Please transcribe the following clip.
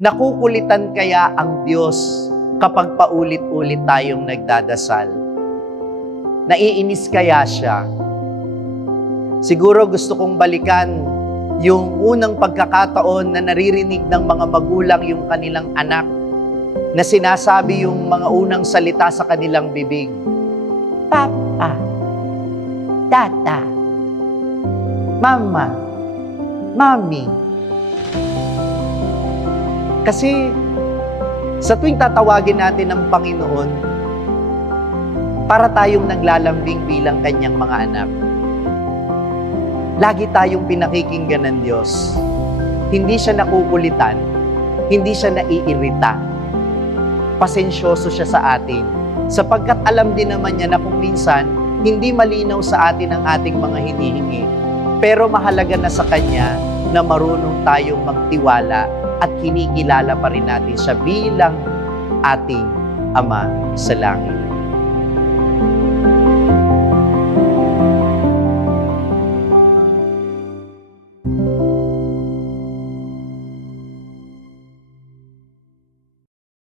Nakukulitan kaya ang Diyos kapag paulit-ulit tayong nagdadasal? Naiinis kaya siya? Siguro gusto kong balikan yung unang pagkakataon na naririnig ng mga magulang yung kanilang anak na sinasabi yung mga unang salita sa kanilang bibig. Papa, Tata, Mama, Mami. Kasi sa tuwing tatawagin natin ng Panginoon, para tayong naglalambing bilang kanyang mga anak. Lagi tayong pinakikinggan ng Diyos. Hindi siya nakukulitan, hindi siya naiirita. Pasensyoso siya sa atin, sapagkat alam din naman niya na kung minsan, hindi malinaw sa atin ang ating mga hinihingi. Pero mahalaga na sa Kanya na marunong tayong magtiwala at kinikilala pa rin natin siya bilang ating Ama sa langit.